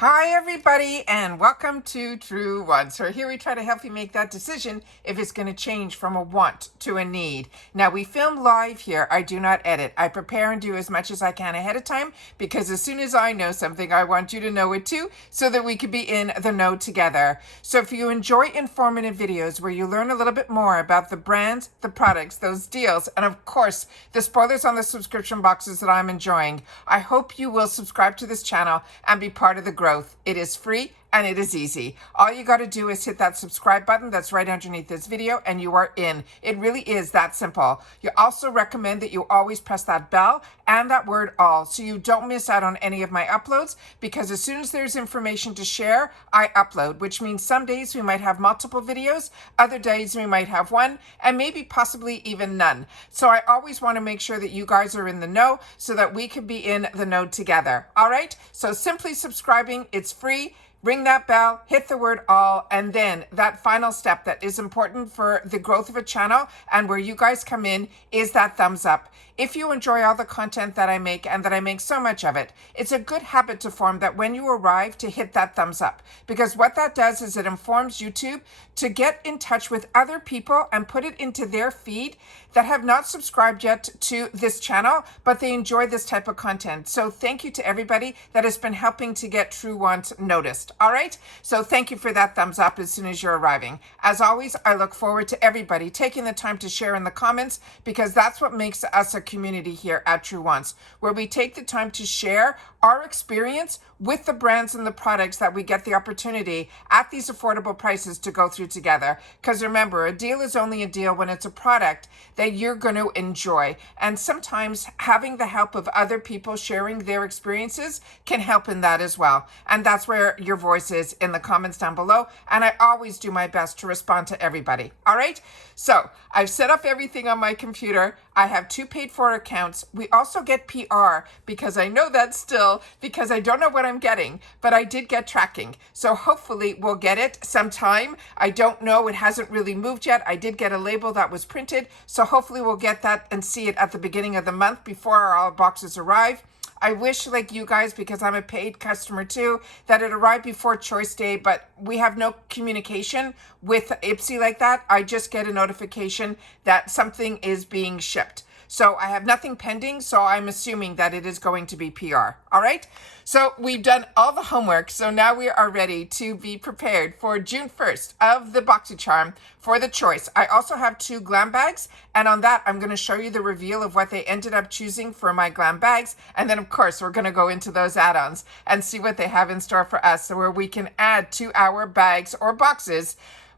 Hi everybody and welcome to Truewants. So here we try to help you make that decision if it's going to change from a want to a need. Now we film live here. I do not edit. I prepare and do as much as I can ahead of time because as soon as I know something, I want you to know it too so that we can be in the know together. So if you enjoy informative videos where you learn a little bit more about the brands, the products, those deals, and of course the spoilers on the subscription boxes that I'm enjoying, I hope you will subscribe to this channel and be part of the growth. It is free and it is easy. All you got to do is hit that subscribe button that's right underneath this video and you are in. It really is that simple. You also recommend that you always press that bell and that word all so you don't miss out on any of my uploads, because as soon as there's information to share, I upload, which means some days we might have multiple videos, other days we might have one, and maybe possibly even none. So I always want to make sure that you guys are in the know so that we can be in the know together. All right, so simply subscribing, it's free. Ring that bell, hit the word all, and then that final step that is important for the growth of a channel and where you guys come in is that thumbs up. If you enjoy all the content that I make and that I make so much of it, it's a good habit to form that when you arrive to hit that thumbs up, because what that does is it informs YouTube to get in touch with other people and put it into their feed that have not subscribed yet to this channel, but they enjoy this type of content. So thank you to everybody that has been helping to get Truewants noticed. All right, so thank you for that thumbs up as soon as you're arriving. As always, I look forward to everybody taking the time to share in the comments, because that's what makes us a community here at Truewants, where we take the time to share our experience with the brands and the products that we get the opportunity at these affordable prices to go through together. Because remember, a deal is only a deal when it's a product that you're going to enjoy. And sometimes having the help of other people sharing their experiences can help in that as well. And that's where your voice is in the comments down below. And I always do my best to respond to everybody. All right. So I've set up everything on my computer. I have 2 paid for accounts. We also get PR because I know that still, because I don't know what I'm getting, but I did get tracking. So hopefully we'll get it sometime. I don't know. It hasn't really moved yet. I did get a label that was printed. So hopefully we'll get that and see it at the beginning of the month before our boxes arrive. I wish, like you guys, because I'm a paid customer too, that it arrived before choice day, but we have no communication with IPSY like that. I just get a notification that something is being shipped. So I have nothing pending, so I'm assuming that it is going to be PR. All right? So we've done all the homework, so now we are ready to be prepared for June 1st of the Boxycharm for the choice. I also have 2 Glam bags, and on that I'm going to show you the reveal of what they ended up choosing for my Glam bags, and then of course we're going to go into those add-ons and see what they have in store for us, so where we can add to our bags or boxes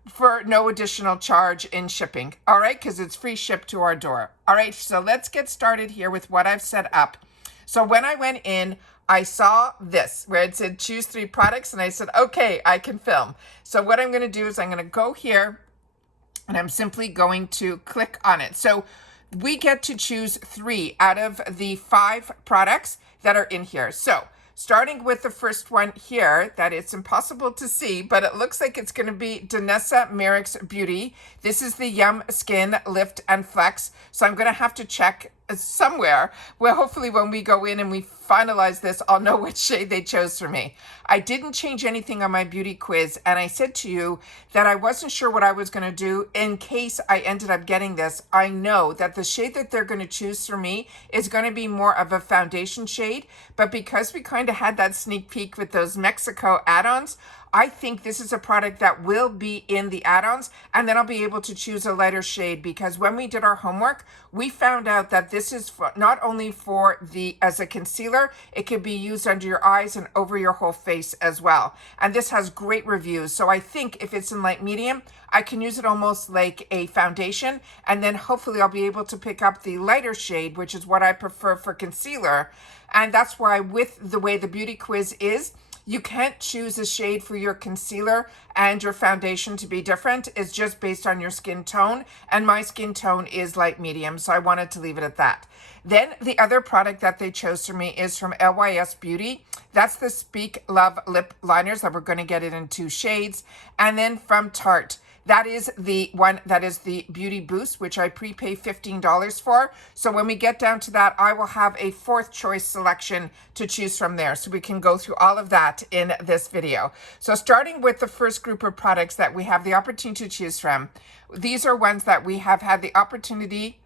for no additional charge in shipping. All right, because it's free ship to our door. All right, so let's get started here with what I've set up. So when I went in, I saw this where it said choose 3 products, and I said, okay, I can film. So what I'm going to do is I'm going to go here and I'm simply going to click on it. So we get to choose 3 out of the 5 products that are in here. So starting with the first one here that it's impossible to see, but it looks like it's going to be Danessa Merrick's Beauty. This is the Yum Skin Lift and Flex. So I'm going to have to check somewhere where hopefully when we go in and we finalize this, I'll know which shade they chose for me. I didn't change anything on my beauty quiz, and I said to you that I wasn't sure what I was going to do in case I ended up getting this. I know that the shade that they're going to choose for me is going to be more of a foundation shade, but because we kind of had that sneak peek with those Mexico add-ons, I think this is a product that will be in the add-ons, and then I'll be able to choose a lighter shade, because when we did our homework, we found out that this is not only for as a concealer, it can be used under your eyes and over your whole face as well. And this has great reviews. So I think if it's in light medium, I can use it almost like a foundation, and then hopefully I'll be able to pick up the lighter shade, which is what I prefer for concealer. And that's why with the way the beauty quiz is, you can't choose a shade for your concealer and your foundation to be different. It's just based on your skin tone, and my skin tone is light medium, so I wanted to leave it at that. Then the other product that they chose for me is from LYS Beauty. That's the Speak Love lip liners that we're going to get it in 2 shades. And then from Tarte, That is the one that is the Beauty Boost, which I prepay $15 for. So when we get down to that, I will have a fourth choice selection to choose from there. So we can go through all of that in this video. So starting with the first group of products that we have the opportunity to choose from, these are ones that we have had the opportunity,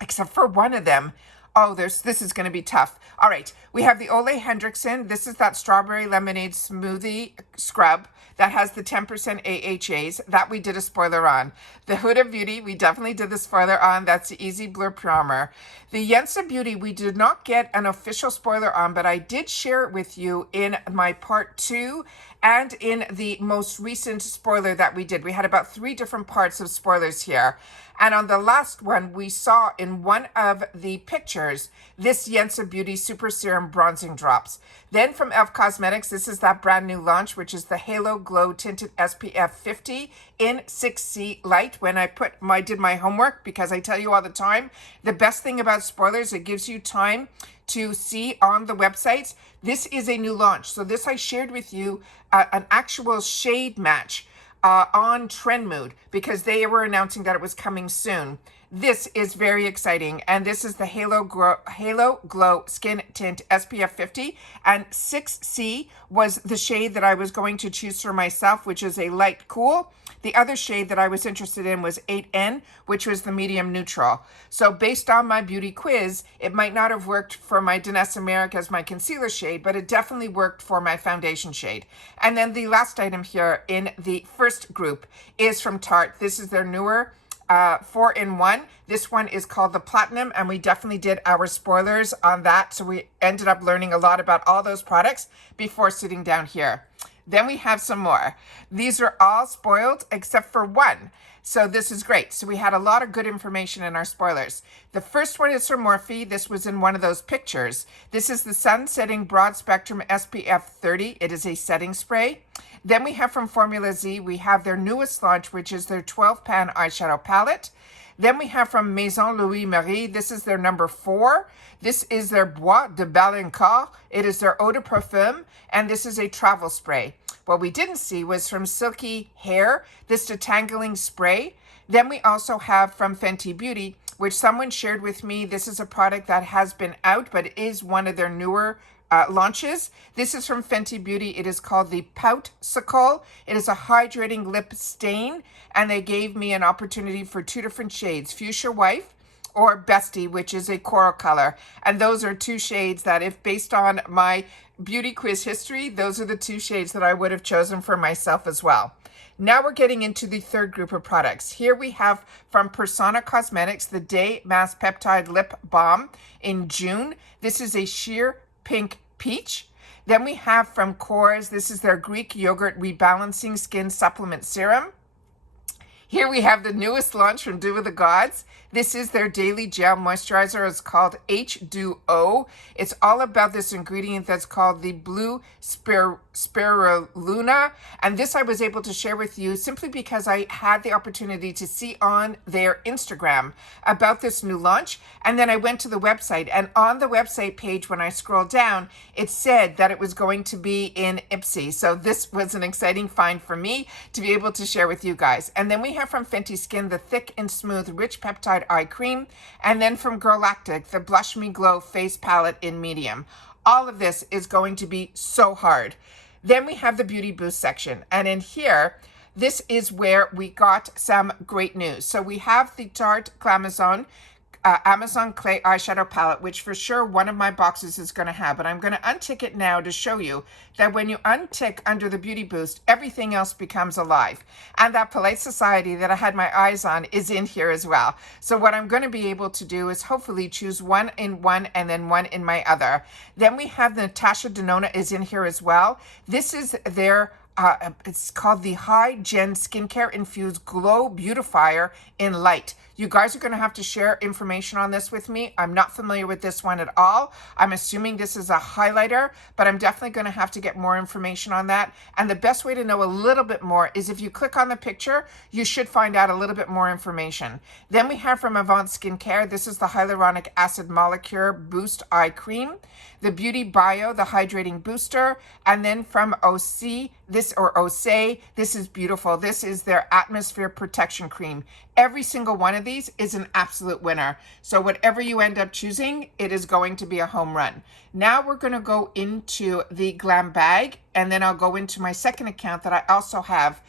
except for one of them. Oh, this is going to be tough. All right, we have the Ole Hendrickson. This is that strawberry lemonade smoothie scrub that has the 10% AHAs that we did a spoiler on. The Huda Beauty, we definitely did the spoiler on. That's the Easy Blur Primer. The Yensa Beauty, we did not get an official spoiler on, but I did share it with you in my part 2 and in the most recent spoiler that we did. We had about 3 different parts of spoilers here. And on the last one, we saw in one of the pictures, this Yensa Beauty Super Serum Bronzing Drops. Then from e.l.f. Cosmetics, this is that brand new launch, which is the Halo Glow Tinted SPF 50 in 6C Light. When I did my homework, because I tell you all the time, the best thing about spoilers, it gives you time to see on the websites. This is a new launch. So this I shared with you an actual shade match on Trend Mood, because they were announcing that it was coming soon. This is very exciting, and this is the Halo Glow Skin Tint SPF 50, and 6C was the shade that I was going to choose for myself, which is a light cool. The other shade that I was interested in was 8N, which was the medium neutral. So based on my beauty quiz, it might not have worked for my Danessa Merrick as my concealer shade, but it definitely worked for my foundation shade. And then the last item here in the first group is from Tarte. This is their newer 4-in-1. This one is called the Platinum, and we definitely did our spoilers on that. So we ended up learning a lot about all those products before sitting down here. Then we have some more. These are all spoiled except for one. So this is great. So we had a lot of good information in our spoilers. The first one is from Morphe. This was in one of those pictures. This is the Sun Setting Broad Spectrum SPF 30. It is a setting spray. Then we have from Formula Z, we have their newest launch, which is their 12-pan eyeshadow palette. Then we have from Maison Louis Marie, this is their number 4. This is their Bois de Balincourt. It is their eau de parfum, and this is a travel spray. What we didn't see was from Silky Hair, this detangling spray. Then we also have from Fenty Beauty, which someone shared with me. This is a product that has been out, but it is one of their newer launches. This is from Fenty Beauty. It is called the Boxycharm. It is a hydrating lip stain, and they gave me an opportunity for 2 different shades, Fuchsia Wife or Bestie, which is a coral color. And those are 2 shades that, if based on my beauty quiz history, those are the 2 shades that I would have chosen for myself as well. Now we're getting into the third group of products. Here we have from Persona Cosmetics, the Day Mask Peptide Lip Balm in June. This is a sheer pink peach. Then we have from Kors, this is their Greek Yogurt Rebalancing Skin Supplement Serum. Here we have the newest launch from Dew of the Gods. This is their daily gel moisturizer. It's called H2O. It's all about this ingredient that's called the blue spirulina. And this I was able to share with you simply because I had the opportunity to see on their Instagram about this new launch. And then I went to the website, and on the website page, when I scrolled down, it said that it was going to be in IPSY. So this was an exciting find for me to be able to share with you guys. And then we have from Fenty Skin, the Thick and Smooth Rich Peptide Eye Cream. And then from Girlactic, the Blush Me Glow Face Palette in medium. All of this is going to be so hard. Then we have the Beauty Boost section. And in here, this is where we got some great news. So we have the Tarte Glamazon Amazon Clay Eyeshadow Palette, which for sure one of my boxes is going to have. But I'm going to untick it now to show you that when you untick under the Beauty Boost, everything else becomes alive. And that Polite Society that I had my eyes on is in here as well. So what I'm going to be able to do is hopefully choose one in one and then one in my other. Then we have the Natasha Denona is in here as well. This is their it's called the High Gen Skincare Infused Glow Beautifier in Light. You guys are going to have to share information on this with me. I'm not familiar with this one at all. I'm assuming this is a highlighter, but I'm definitely going to have to get more information on that. And the best way to know a little bit more is if you click on the picture, you should find out a little bit more information. Then we have from Avant Skincare, this is the Hyaluronic Acid Molecule Boost Eye Cream, the Beauty Bio, the Hydrating Booster, and then from OC, OSE, this is beautiful. This is their Atmosphere Protection Cream. Every single one of these is an absolute winner. So whatever you end up choosing, it is going to be a home run. Now we're going to go into the GlamBag, and then I'll go into my second account that I also have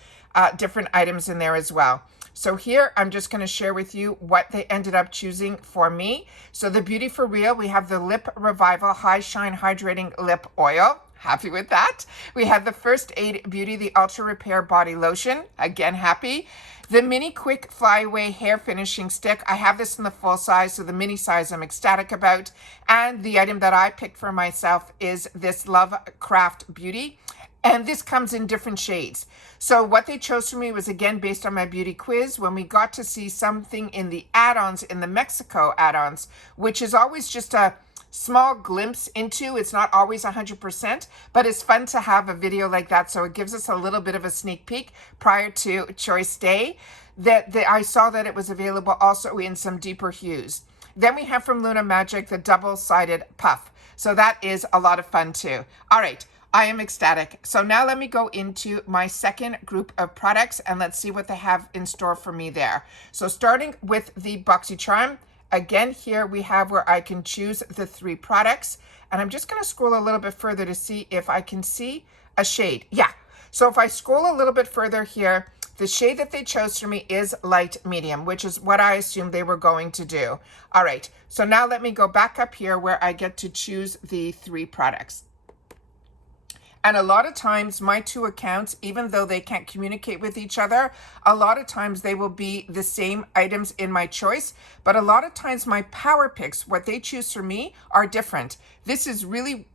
different items in there as well. So here, I'm just going to share with you what they ended up choosing for me. So the Beauty for Real, we have the Lip Revival High Shine Hydrating Lip Oil. Happy with that. We have the First Aid Beauty, the Ultra Repair Body Lotion. Again, happy. The Mini Quick Flyaway Hair Finishing Stick. I have this in the full size, so the mini size I'm ecstatic about. And the item that I picked for myself is this Love Craft Beauty. And this comes in different shades. So what they chose for me was, again, based on my beauty quiz, when we got to see something in the add-ons, in the Mexico add-ons, which is always just a small glimpse into, it's not always 100%, but it's fun to have a video like that. So it gives us a little bit of a sneak peek prior to choice day. I saw that it was available also in some deeper hues. Then we have from Luna Magic, the double-sided puff. So that is a lot of fun too. All right. I am ecstatic. So now let me go into my second group of products and let's see what they have in store for me there. So starting with the Boxycharm, again, here we have where I can choose the 3 products. And I'm just going to scroll a little bit further to see if I can see a shade. Yeah. So if I scroll a little bit further here, the shade that they chose for me is light medium, which is what I assumed they were going to do. All right. So now let me go back up here where I get to choose the 3 products. And a lot of times my 2 accounts, even though they can't communicate with each other, a lot of times they will be the same items in my choice. But a lot of times my power picks, what they choose for me, are different. This is really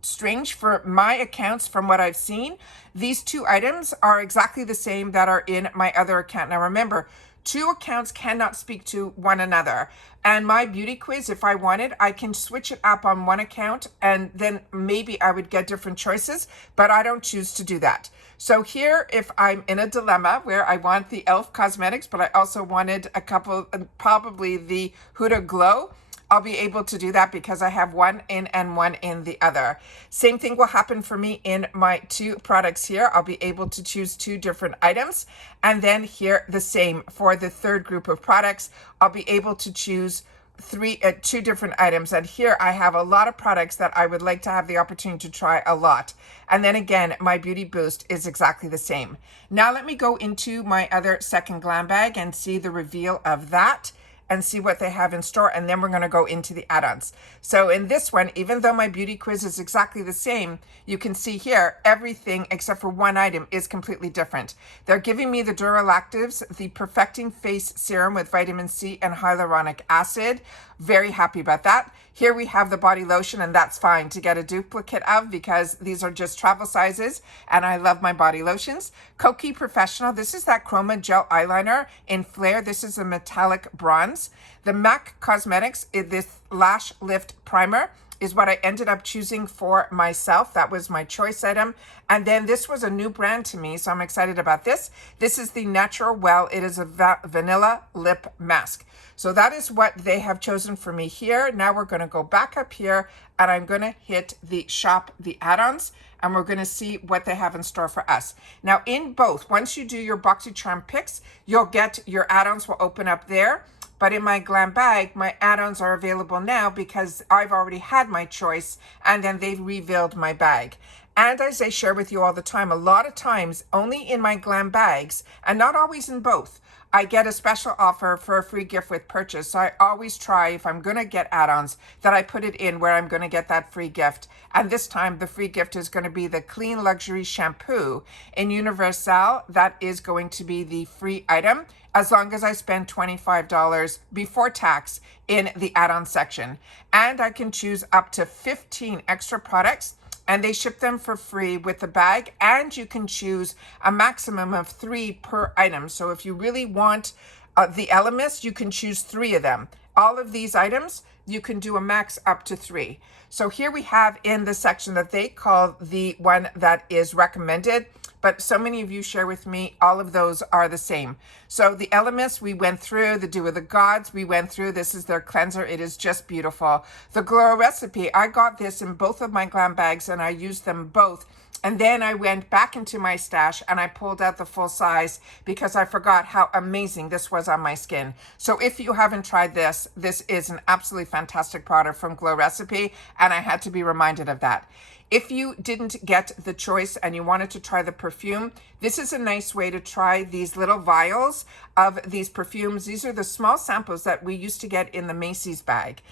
strange for my accounts from what I've seen. These 2 items are exactly the same that are in my other account. Now remember, 2 accounts cannot speak to one another. And my beauty quiz, if I wanted, I can switch it up on one account and then maybe I would get different choices, but I don't choose to do that. So here, if I'm in a dilemma where I want the e.l.f. cosmetics, but I also wanted a couple, probably the Huda Glow, I'll be able to do that because I have one in and one in the other. Same thing will happen for me in my 2 products here. I'll be able to choose 2 different items. And then here, the same for the third group of products. I'll be able to choose 2 different items. And here I have a lot of products that I would like to have the opportunity to try a lot. And then again, my Beauty Boost is exactly the same. Now let me go into my other second GlamBag and see the reveal of that and see what they have in store, and then we're going to go into the add-ons. So in this one, even though my beauty quiz is exactly the same, you can see here everything except for one item is completely different. They're giving me the Duralactives, the Perfecting Face Serum with vitamin C and hyaluronic acid. Very happy about that. Here we have the body lotion, and that's fine to get a duplicate of because these are just travel sizes, and I love my body lotions. Kokie Professional, this is that Chroma Gel Eyeliner in Flare. This is a metallic bronze. The MAC Cosmetics, this Lash Lift Primer is what I ended up choosing for myself. That was my choice item. And then this was a new brand to me, so I'm excited about this. This is the Natural Well. It is a vanilla lip mask. So that is what they have chosen for me here. Now we're going to go back up here and I'm going to hit the shop, the add-ons, and we're going to see what they have in store for us. Now in both, once you do your Boxycharm picks, you'll get your add-ons will open up there. But in my GlamBag, my add-ons are available now because I've already had my choice and then they've revealed my bag. And as I share with you all the time, a lot of times only in my GlamBags, and not always in both, I get a special offer for a free gift with purchase. So I always try, if I'm going to get add-ons, that I put it in where I'm going to get that free gift. And this time the free gift is going to be the Clean Luxury Shampoo in Universal. That is going to be the free item as long as I spend $25 before tax in the add-on section. And I can choose up to 15 extra products, and they ship them for free with the bag, and you can choose a maximum of 3 per item. So if you really want The Elemis, you can choose 3 of them. All of these items, you can do a max up to 3. So here we have in the section that they call the one that is recommended, but so many of you share with me, all of those are the same. So the Elemis, we went through. The Dew of the Gods, we went through. This is their cleanser. It is just beautiful. The Glow Recipe, I got this in both of my Glam bags and I used them both. And then I went back into my stash and I pulled out the full size because I forgot how amazing this was on my skin. So if you haven't tried this, this is an absolutely fantastic product from Glow Recipe, and I had to be reminded of that. If you didn't get the choice and you wanted to try the perfume, this is a nice way to try these little vials of these perfumes. These are the small samples that we used to get in the Macy's bag.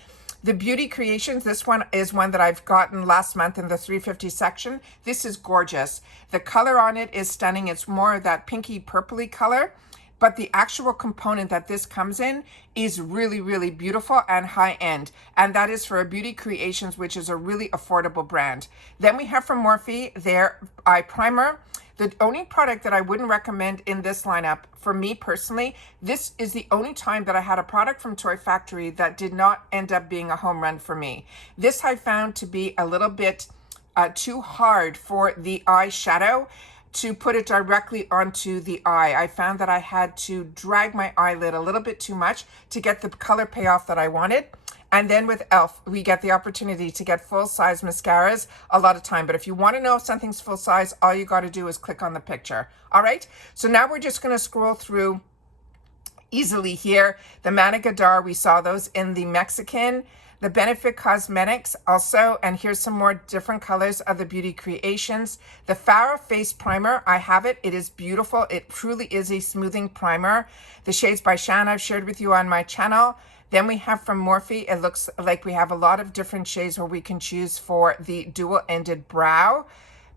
The Beauty Creations, this one is one that I've gotten last month in the 350 section. This is gorgeous. The color on it is stunning. It's more of that pinky purpley color, but the actual component that this comes in is really, really beautiful and high end. And that is for a Beauty Creations, which is a really affordable brand. Then we have from Morphe their eye primer. The only product that I wouldn't recommend in this lineup, for me personally, this is the only time that I had a product from Toy Factory that did not end up being a home run for me. This I found to be a little bit too hard for the eyeshadow to put it directly onto the eye. I found that I had to drag my eyelid a little bit too much to get the color payoff that I wanted. And then with e.l.f., we get the opportunity to get full-size mascaras a lot of time. But if you want to know if something's full-size, all you got to do is click on the picture. All right? So now we're just going to scroll through easily here. The Manigadar, we saw those in the Mexican. The Benefit Cosmetics also, and here's some more different colors of the Beauty Creations. The Farah Face Primer, I have it. It is beautiful. It truly is a smoothing primer. The shades by Shan I've shared with you on my channel. Then we have from Morphe, it looks like we have a lot of different shades where we can choose for the dual-ended brow.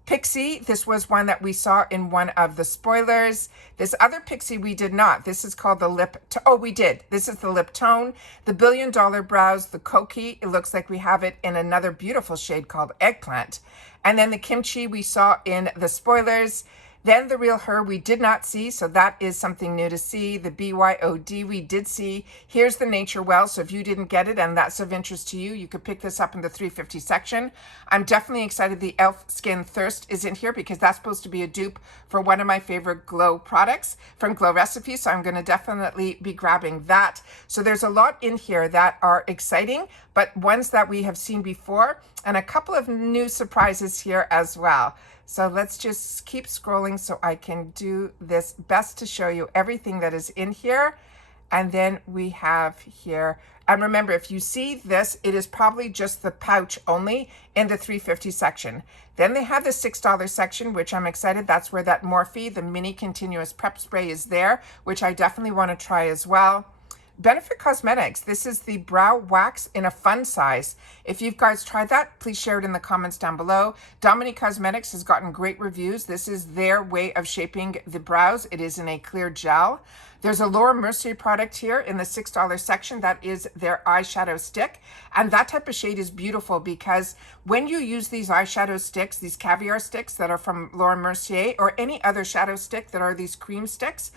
Pixie, this was one that we saw in one of the spoilers. This other Pixie we did not. This is called the lip, oh we did. This is the lip tone. The $1 Billion Brows, the Koki, it looks like we have it in another beautiful shade called Eggplant. And then the Kimchi we saw in the spoilers. Then the Real Her we did not see, so that is something new to see. The BYOD we did see. Here's the Nature Well, so if you didn't get it and that's of interest to you, you could pick this up in the 350 section. I'm definitely excited the e.l.f. Skin Thirst is in here because that's supposed to be a dupe for one of my favorite glow products from Glow Recipe, so I'm going to definitely be grabbing that. So there's a lot in here that are exciting, but ones that we have seen before, and a couple of new surprises here as well. So let's just keep scrolling so I can do this best to show you everything that is in here. And then we have here, and remember, if you see this, it is probably just the pouch only in the 350 section. Then they have the $6 section, which I'm excited. That's where that Morphe, the mini continuous prep spray is there, which I definitely want to try as well. Benefit Cosmetics, this is the brow wax in a fun size. If you guys tried that, please share it in the comments down below. Dominique Cosmetics has gotten great reviews. This is their way of shaping the brows. It is in a clear gel. There's a Laura Mercier product here in the $6 section. That is their eyeshadow stick. And that type of shade is beautiful because when you use these eyeshadow sticks, these caviar sticks that are from Laura Mercier, or any other shadow stick that are these cream sticks,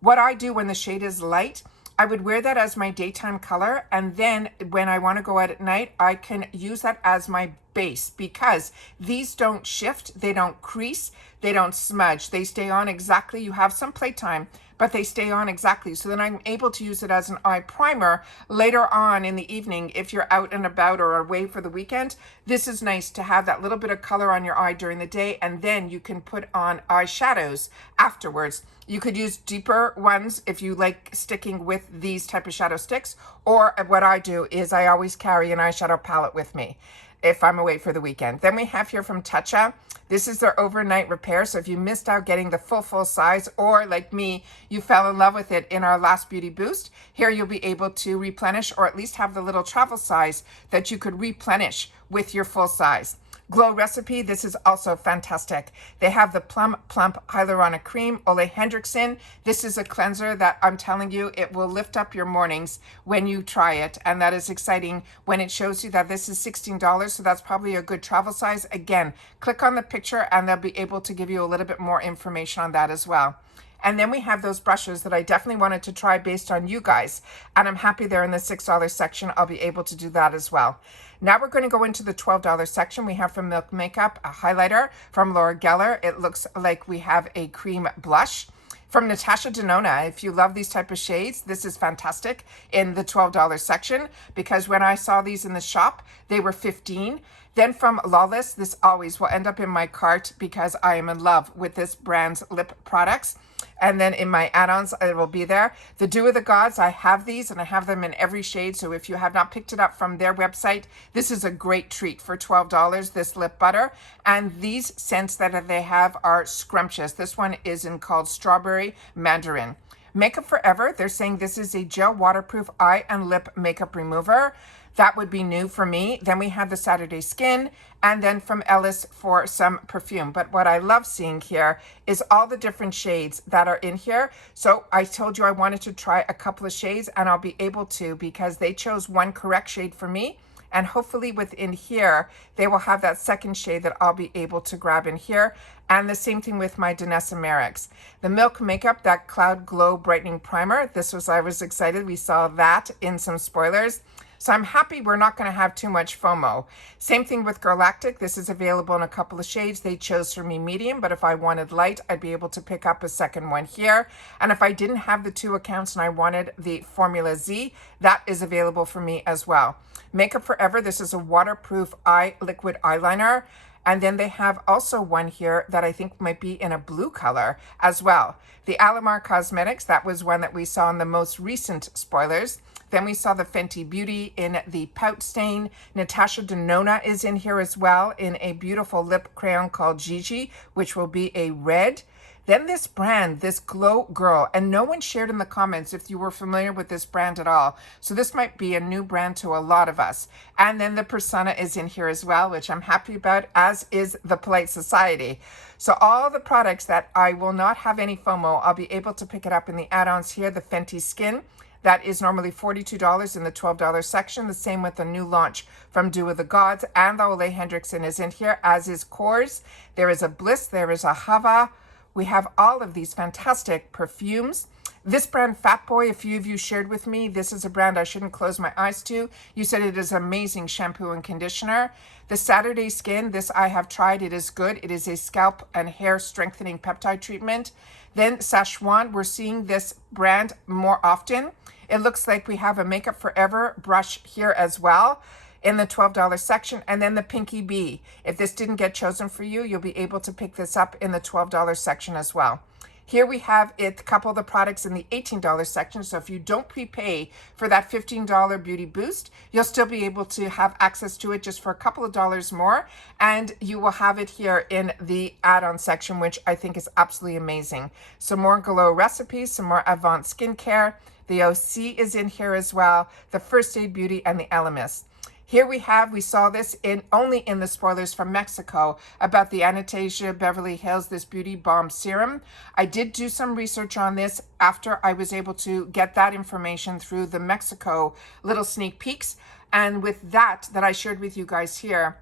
what I do when the shade is light, I would wear that as my daytime color, and then when I want to go out at night, I can use that as my base because these don't shift, they don't crease, they don't smudge, they stay on exactly. You have some playtime, but they stay on exactly. So then I'm able to use it as an eye primer later on in the evening if you're out and about or away for the weekend. This is nice to have that little bit of color on your eye during the day, and then you can put on eyeshadows afterwards. You could use deeper ones if you like sticking with these type of shadow sticks, or what I do is I always carry an eyeshadow palette with me if I'm away for the weekend. Then we have here from Tatcha. This is their overnight repair. So if you missed out getting the full size, or like me, you fell in love with it in our last beauty boost, here you'll be able to replenish, or at least have the little travel size that you could replenish with your full size. Glow Recipe, this is also fantastic. They have the Plum Plump Hyaluronic Cream, Ole Hendrickson. This is a cleanser that I'm telling you, it will lift up your mornings when you try it. And that is exciting when it shows you that this is $16. So that's probably a good travel size. Again, click on the picture and they'll be able to give you a little bit more information on that as well. And then we have those brushes that I definitely wanted to try based on you guys. And I'm happy they're in the $6 section. I'll be able to do that as well. Now we're going to go into the $12 section. We have from Milk Makeup a highlighter from Laura Geller. It looks like we have a cream blush. From Natasha Denona, if you love these type of shades, this is fantastic in the $12 section, because when I saw these in the shop, they were $15. Then from Lawless, this always will end up in my cart because I am in love with this brand's lip products. And then in my add-ons, it will be there. The Dew of the Gods, I have these and I have them in every shade. So if you have not picked it up from their website, this is a great treat for $12, this lip butter. And these scents that they have are scrumptious. This one is called Strawberry Mandarin. Makeup Forever, they're saying this is a gel waterproof eye and lip makeup remover. That would be new for me. Then we have the Saturday Skin, and then from Ellis for some perfume. But what I love seeing here is all the different shades that are in here. So I told you I wanted to try a couple of shades, and I'll be able to because they chose one correct shade for me. And hopefully within here, they will have that second shade that I'll be able to grab in here. And the same thing with my Danessa Merrick's. The Milk Makeup, that Cloud Glow Brightening Primer. I was excited. We saw that in some spoilers. So I'm happy we're not going to have too much FOMO. Same thing with Galactic. This is available in a couple of shades. They chose for me medium, but if I wanted light, I'd be able to pick up a second one here. And if I didn't have the 2 accounts and I wanted the Formula Z, that is available for me as well. Makeup Forever, this is a waterproof eye liquid eyeliner. And then they have also one here that I think might be in a blue color as well. The Alamar Cosmetics, that was one that we saw in the most recent spoilers. Then we saw the Fenty Beauty in the Pout Stain. Natasha Denona is in here as well in a beautiful lip crayon called Gigi, which will be a red. Then this brand, this Glow Girl, and no one shared in the comments if you were familiar with this brand at all. So this might be a new brand to a lot of us. And then the Persona is in here as well, which I'm happy about, as is the Polite Society. So all the products that I will not have any FOMO, I'll be able to pick it up in the add-ons here. The Fenty Skin, that is normally $42 in the $12 section. The same with the new launch from Dew of the Gods. And the Ole Hendrickson is in here, as is Kors. There is a Bliss. There is a Hava. We have all of these fantastic perfumes. This brand, Fat Boy, a few of you shared with me. This is a brand I shouldn't close my eyes to. You said it is amazing shampoo and conditioner. The Saturday Skin, this I have tried. It is good. It is a scalp and hair strengthening peptide treatment. Then Szechuan, we're seeing this brand more often. It looks like we have a Makeup Forever brush here as well in the $12 section. And then the Pinky Bee. If this didn't get chosen for you, you'll be able to pick this up in the $12 section as well. Here we have a couple of the products in the $18 section. So if you don't prepay for that $15 beauty boost, you'll still be able to have access to it just for a couple of dollars more. And you will have it here in the add-on section, which I think is absolutely amazing. Some more Glow recipes, some more Avant skincare. The OC is in here as well. The First Aid Beauty and the Elemis. Here we saw this only in the spoilers from Mexico about the Anastasia Beverly Hills, this Beauty Balm Serum. I did do some research on this after I was able to get that information through the Mexico little sneak peeks. And with that I shared with you guys here,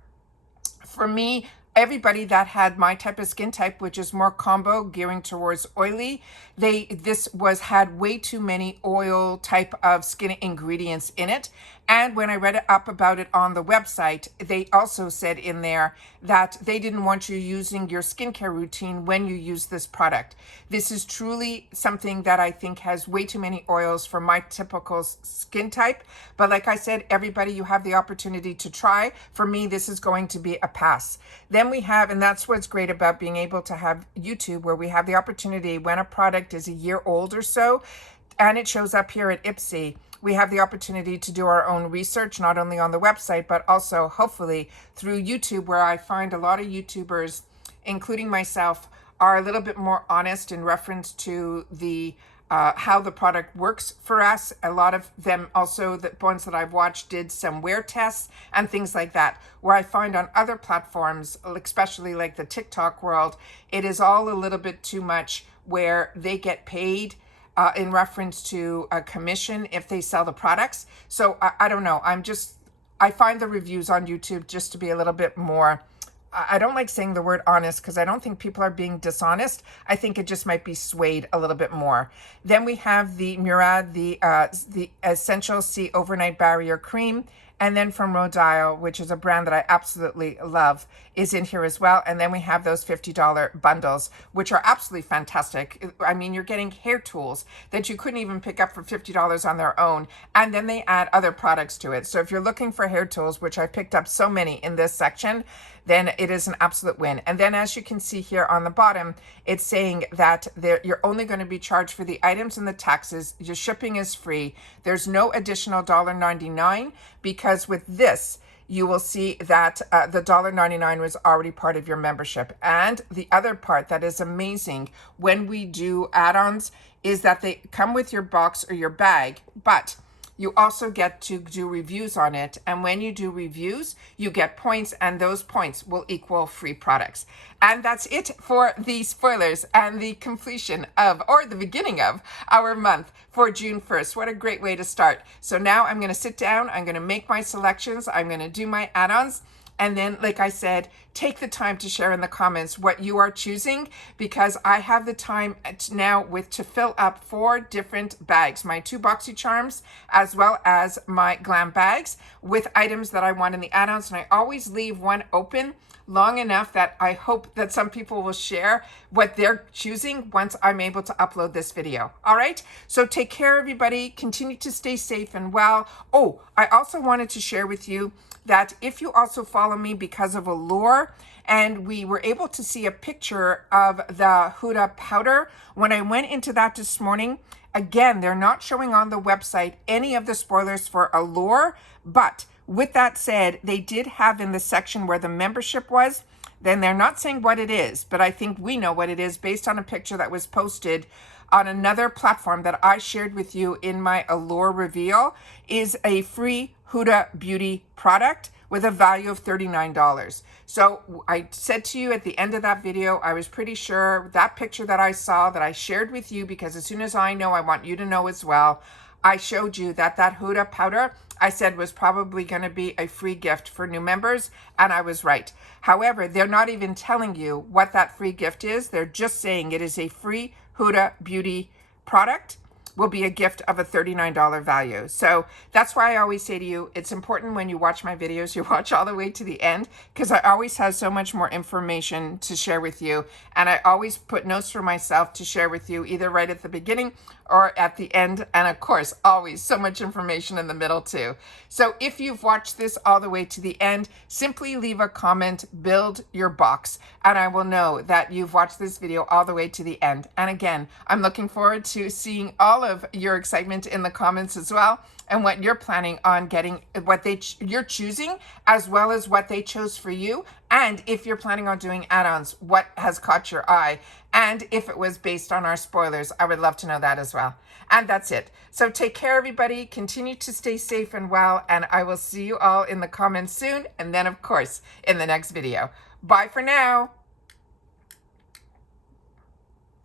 for me, everybody that had my type of skin type, which is more combo gearing towards oily, this had way too many oil type of skin ingredients in it. And when I read up about it on the website, they also said in there that they didn't want you using your skincare routine when you use this product. This is truly something that I think has way too many oils for my typical skin type. But like I said, everybody, you have the opportunity to try. For me, this is going to be a pass. Then we have, and that's what's great about being able to have YouTube, where we have the opportunity when a product is a year old or so, and it shows up here at IPSY, we have the opportunity to do our own research, not only on the website, but also hopefully through YouTube, where I find a lot of YouTubers, including myself, are a little bit more honest in reference to the how the product works for us. A lot of them also, the ones that I've watched, did some wear tests and things like that, where I find on other platforms, especially like the TikTok world, it is all a little bit too much where they get paid in reference to a commission if they sell the products. So I don't know. I find the reviews on YouTube just to be a little bit more I don't like saying the word honest because I don't think people are being dishonest. I think it just might be swayed a little bit more. Then we have the Murad, the Essential C Overnight Barrier Cream. And then from Rodile, which is a brand that I absolutely love, is in here as well. And then we have those $50 bundles, which are absolutely fantastic. I mean, you're getting hair tools that you couldn't even pick up for $50 on their own. And then they add other products to it. So if you're looking for hair tools, which I picked up so many in this section, then it is an absolute win. And then as you can see here on the bottom, it's saying that you're only going to be charged for the items and the taxes. Your shipping is free. There's no additional $1.99 because with this, you will see that the $1.99 was already part of your membership. And the other part that is amazing when we do add-ons is that they come with your box or your bag, but you also get to do reviews on it. And when you do reviews, you get points, and those points will equal free products. And that's it for the spoilers and the completion of, or the beginning of, our month for June 1st. What a great way to start. So now I'm going to sit down, I'm going to make my selections, I'm going to do my add-ons. And then, like I said, take the time to share in the comments what you are choosing, because I have the time now to fill up 4 different bags, my 2 Boxycharms, as well as my Glam bags with items that I want in the add-ons. And I always leave one open long enough that I hope that some people will share what they're choosing once I'm able to upload this video. All right, so take care, everybody. Continue to stay safe and well. Oh, I also wanted to share with you that if you also follow me because of Allure, and we were able to see a picture of the Huda powder, when I went into that this morning, again, they're not showing on the website any of the spoilers for Allure, but with that said, they did have in the section where the membership was, then they're not saying what it is, but I think we know what it is based on a picture that was posted on another platform that I shared with you in my Allure reveal, is a free Huda Beauty product with a value of $39. So I said to you at the end of that video, I was pretty sure that picture that I saw that I shared with you, because as soon as I know, I want you to know as well, I showed you that Huda powder, I said was probably going to be a free gift for new members, and I was right. However, they're not even telling you what that free gift is. They're just saying it is a free Huda Beauty product, will be a gift of a $39 value. So that's why I always say to you, it's important when you watch my videos, you watch all the way to the end, because I always have so much more information to share with you. And I always put notes for myself to share with you, either right at the beginning or at the end. And of course, always so much information in the middle too. So if you've watched this all the way to the end, simply leave a comment, build your box, and I will know that you've watched this video all the way to the end. And again, I'm looking forward to seeing all of your excitement in the comments as well, and what you're planning on getting, what you're choosing, as well as what they chose for you. And if you're planning on doing add-ons, what has caught your eye? And if it was based on our spoilers, I would love to know that as well. And that's it. So take care, everybody. Continue to stay safe and well, and I will see you all in the comments soon. And then, of course, in the next video. Bye for now.